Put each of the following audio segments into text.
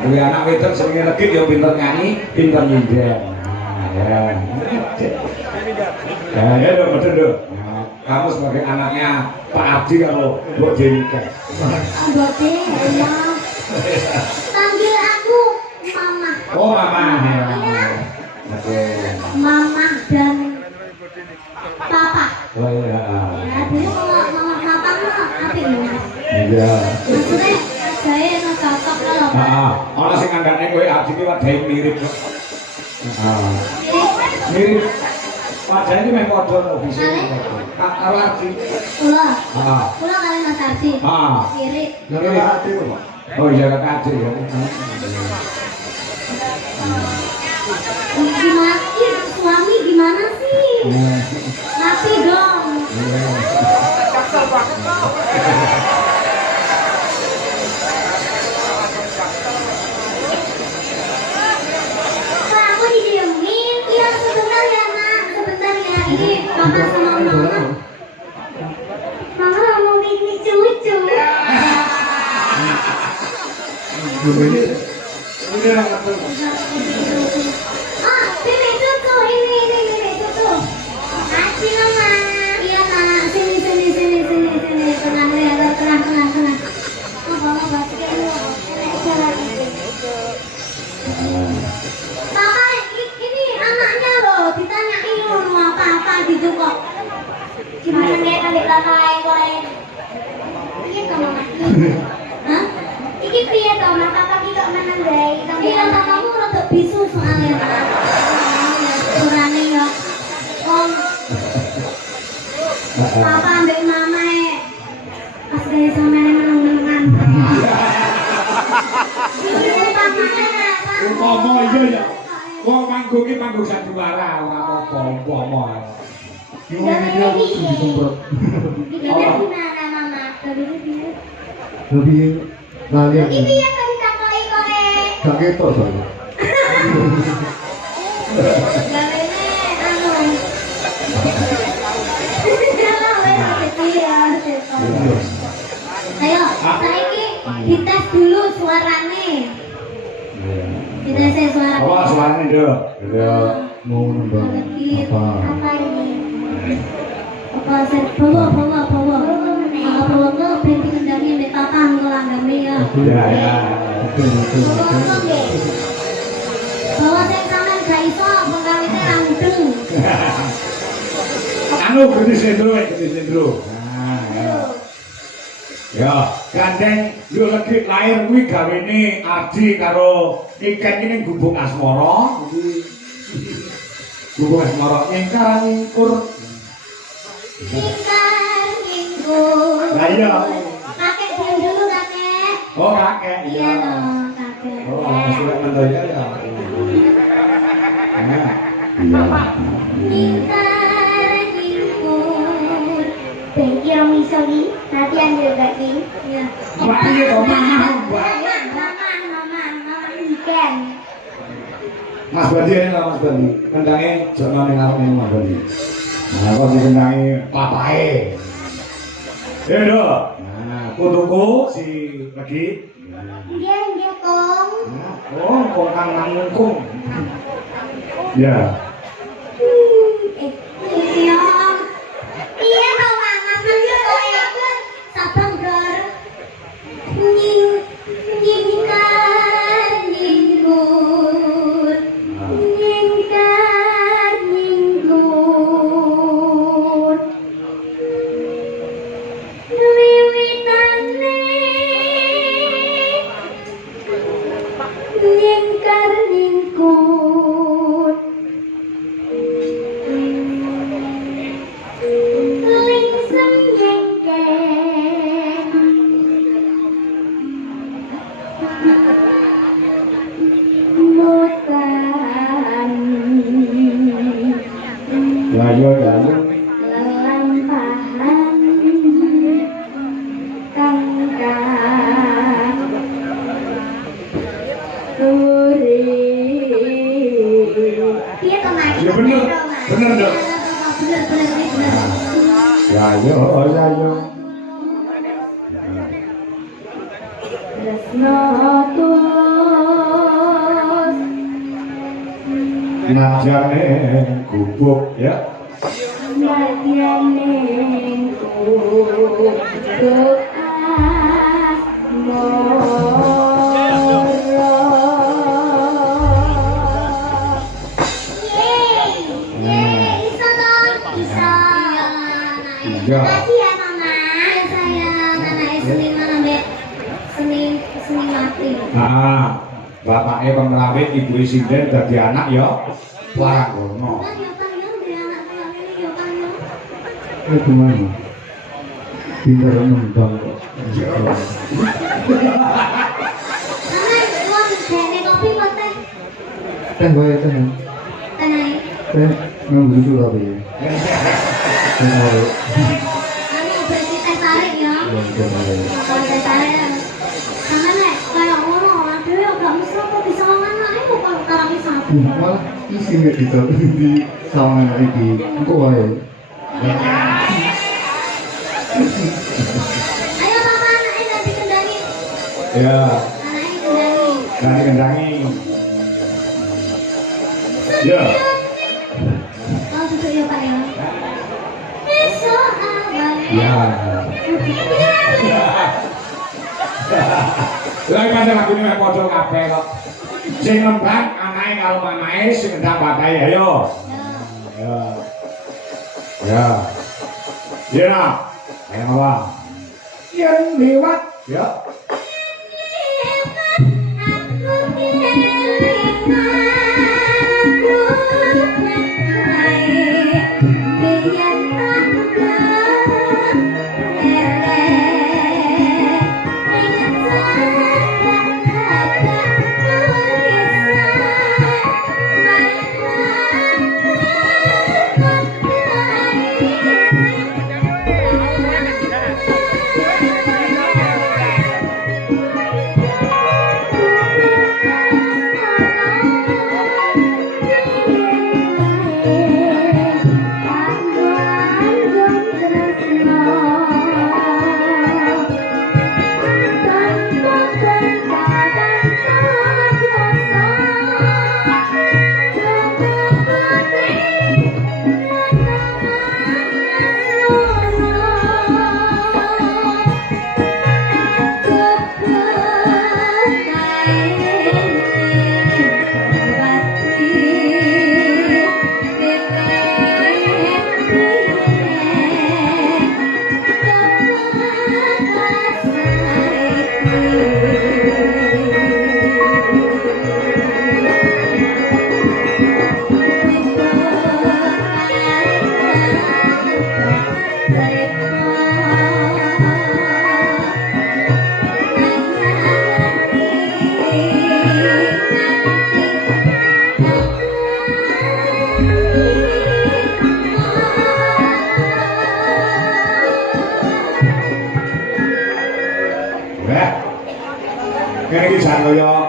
Duwe anak wedok senenge legit ya pinter nyanyi, pinter nyinden. Nah, ya. Ya dong, betul dong. Nah, kamu sebagai anaknya Pak Abdi kalau Mbok Jenika. Mbok Jenika. Panggil aku Mama. Oh, Mama. Ya. Oke. Mama dan Papa. Oh iya. Ya, dulu kalau Mama Papa mah apik lho. Iya. Maksudnya saya no cocok lho. Heeh. Ana sing ngandane kowe Abdi ki wadahe mirip. Mirip. Wajah ini memang padha lho bisa. Karo Abdi. Kula. Heeh. Kula kali Mas Abdi. Heeh. Mirip. Mirip Abdi kok. Oh iya kakak Abdi ya. Gimana sih suami gimana sih? Rapi dong. Pak, aku didiemin. Iya sebentar ya nak, sebentar ya. Ini papa sama mama. Mama mau bikin cucu. Ini orang apa? Ah, ini cucu, ini cucu. Makasih mama. Iya nak, sini, tenang ya, tenang. Oh, mama basket lu. Papa, ini anaknya loh, ditanyain lu apa gitu kok. Gimana nih adik lanai kowe? Iya to mama. Hah? Iki piye to mama papa kita menang bae. Iya papamu rada bisu soalnya. Urane yo. Om. Papa ambek mama pas gawe sampeyan meneng-menengan. Umpama iya ya. Wong manggung iki manggung sandiwara ora apa-apa umpama. Yo iki aku disemprot. Gimana mama? Lebih lalian. Iki piye to ditakoni kowe? Gak ketok soalnya. Gawene anu. Ayo, saiki dites dulu suarane. Dites suara. Oh, suarane nduk. Ya mau nembang apa? Apa ini? Apa set bawa. Bawa ke berhenti kendangnya mbek papa ngelanggame ya. Ya. Bawa sing sampean gak iso pengkawite ra mudeng. Anu gede sendro. Nah, ya. Ya, gandeng yo lagi lahir kuwi gawene Adi karo Iken iki ning Gubuk Asmara. Gubuk Asmara ingkar ngingkur. Lah iya. Kakek diam dulu kakek. Oh, kakek. Iya dong kakek. Oh, sudah mendoya ya. Nah. Lingkar lingkur. Bengkir misoli nanti ambil lagi. Iya. Mbak piye to mama, Mbak? Mama Iken. Mas Badi ini lah Mas Badi. Kendangnya jangan ning arep ning Mas Badi. Nah, kok dikendangi papae. Do. Nah, kutuku si lagi. Nggih Kong. Oh, kok kang nangkung. Ya. Iya. Iya toh mama nanti kowe sabang gar. Nyingkar nyingkur. Nyingkar nyingkur. Wiwitane nyingkar nyingkur. Lingsem nyengken. Mutan. Ya yo. Lelampahan. Kangkang. Gurih. Iya toh Mas? Ya bener dong. Bener. Ya yo. Tresno tulung Najane gubuk ya. Najane gubuk Iya. Makasih ya mama, sayang anak Senin mana Senin mati. Nah, bapaknya pemrawit, ibu sinden dadi anak ya. Warang gono. Kan ya Pak ya, udah anak kayak ini ya Pak ya. Gimana? Pintar nembang kok. Mama, gua dene kopi kok teh. Teh bae teh. Tenang. Teh nang dulu apa ya? Teh bae. Anu berarti teh tarik ya. Ya teh bae. Kalau teh tarik ya. Sama nek kayak ngono, aduh ya gak mesra kok bisa anak iku kalau karang satu. Malah isi nggak di sama iki. Engko wae. Ayo mama anaknya gak dikendali. Ya, Anaknya dikendali. dari kendangi. Ya. Oh duduk ya Pak ya. Besok abang. Ya. Lah kan lagu ini padha kabeh kok. Sing nembang anake karo mamae, sing ngendang bapake ayo. Ya. Ya. Ya. Ayo apa? Yang lewat ya.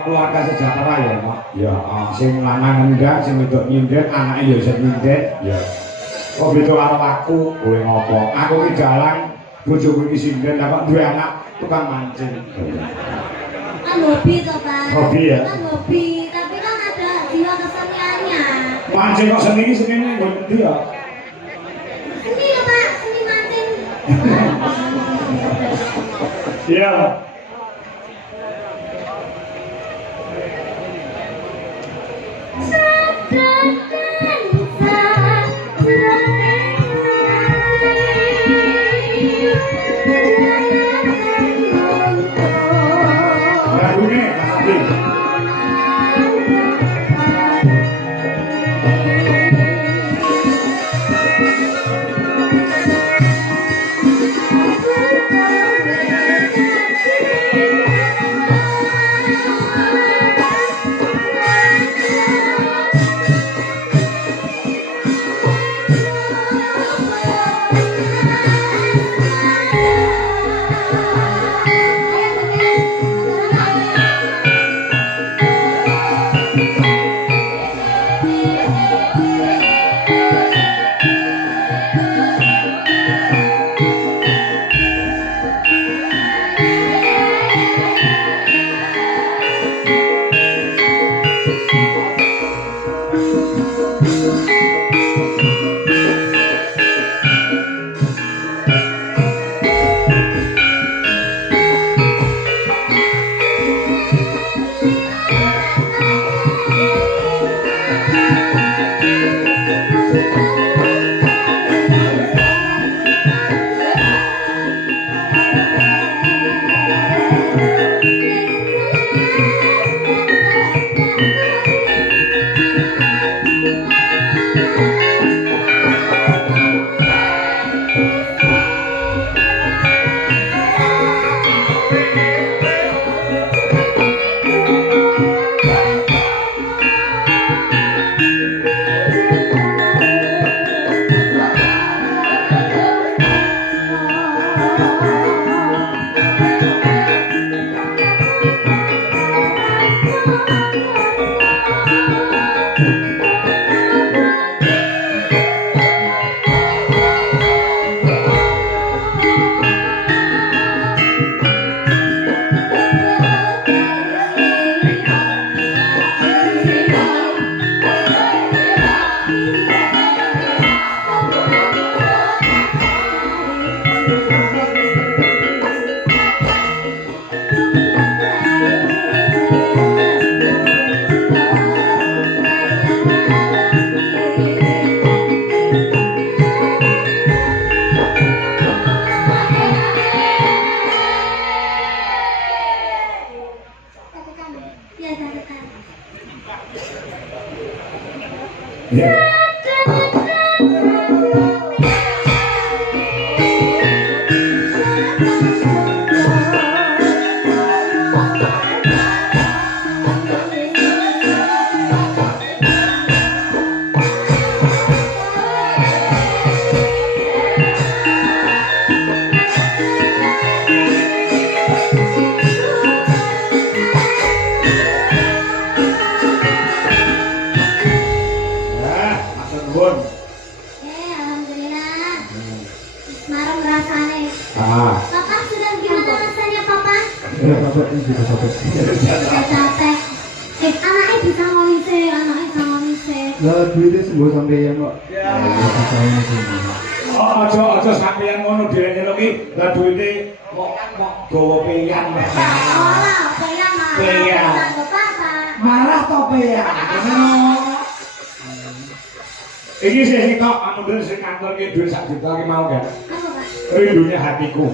Keluarga sejahtera ya, Mak. Ya, sing lanang ngendang, sing wedok nyindet, anake ya iso nyindet. Ya. Kok beda karo aku, kowe ngopo? Aku ki dalang bojoku iki sindet, lah kok duwe anak tukang mancing. Kan hobi toh Pak. Hobi ya? Kan hobi, tapi kan ada jiwa keseniannya. Mancing kok senine ngendi ya? Seni ya Pak, seni mancing. Iya. Lagune kasih. Ya, catatan. Ya. Ya, matur nuwun. Alhamdulillah. Marah rasanya. Ah. Papa sudah gimana rasanya papa? Ya, capek ini juga capek. Sudah capek. Anaknya bisa ngomong anaknya bisa ngomong Lah duitnya sembuh sampai yang kok. Ya. Bisa ini sih. Oh, aja sampeyan ngono direne lho ki. Lah duwite kok gawa peyan. Oh, peyan marah. Peyan. Tanggo papa. Marah to peyan. Iki sih tok anu sing kantor ki dhuwit 1 juta ki mau kan. Apa pak? Rindunya hatiku.